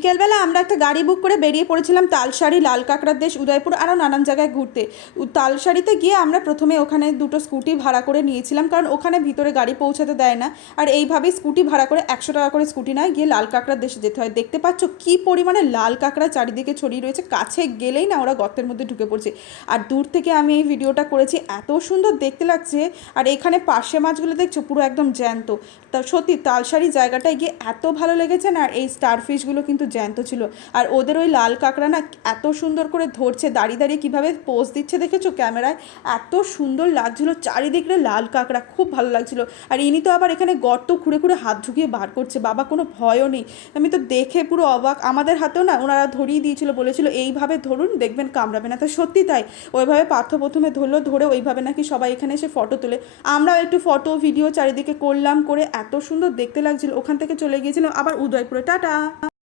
বিকেলবেলা আমরা একটা গাড়ি বুক করে বেরিয়ে পড়েছিলাম তালসারি, লাল কাঁকড়ার দেশ, উদয়পুর আরও নানান জায়গায় ঘুরতে। তালসারিতে গিয়ে আমরা প্রথমে ওখানে দুটো স্কুটি ভাড়া করে নিয়েছিলাম, কারণ ওখানে ভিতরে গাড়ি পৌঁছাতে দেয় না। আর এইভাবেই স্কুটি ভাড়া করে 100 টাকা করে স্কুটি নয়, গিয়ে লাল কাঁকড়ার দেশে যেতে হয়। দেখতে পাচ্ছ কী পরিমাণে লাল কাঁকড়া চারিদিকে ছড়িয়ে রয়েছে, কাছে গেলেই না ওরা গর্তের মধ্যে ঢুকে পড়ছে। আর দূর থেকে আমি এই ভিডিওটা করেছি, এত সুন্দর দেখতে লাগছে। আর এখানে পার্শে মাছগুলো দেখছো পুরো একদম জ্যান্ত। তা সত্যি তালসারি জায়গাটায় গিয়ে এত ভালো লেগেছে না। আর এই স্টারফিশগুলো কিন্তু জ্যান্ত ছিল। আর ওদের ওই লাল কাঁকড়া না এত সুন্দর করে ধরছে, দাঁড়িয়ে দাঁড়িয়ে কীভাবে পোজ দিচ্ছে দেখেছো ক্যামেরায়, এত সুন্দর লাগছিলো। চারিদিকে লাল কাঁকড়া, খুব ভালো লাগছিলো। আর ইনি তো আবার এখানে গর্ত খুঁড়ে খুঁড়ে হাত ঢুকিয়ে বার করছে, বাবা কোনো ভয়ও নেই। আমি তো দেখে পুরো অবাক। আমাদের হাতেও না ওনারা ধরিয়ে দিয়েছিল, বলেছিল এইভাবে ধরুন দেখবেন কামড়াবে না। তো সত্যি তাই, ওইভাবে পার্থ প্রথমে ধরলো, ধরে ওইভাবে নাকি সবাই এখানে এসে ফটো তোলে। আমরাও একটু ফটো ভিডিও চারিদিকে করলাম, করে এত সুন্দর দেখতে লাগছিল। ওখান থেকে চলে গিয়েছিলাম আবার উদয়পুরে। টাটা।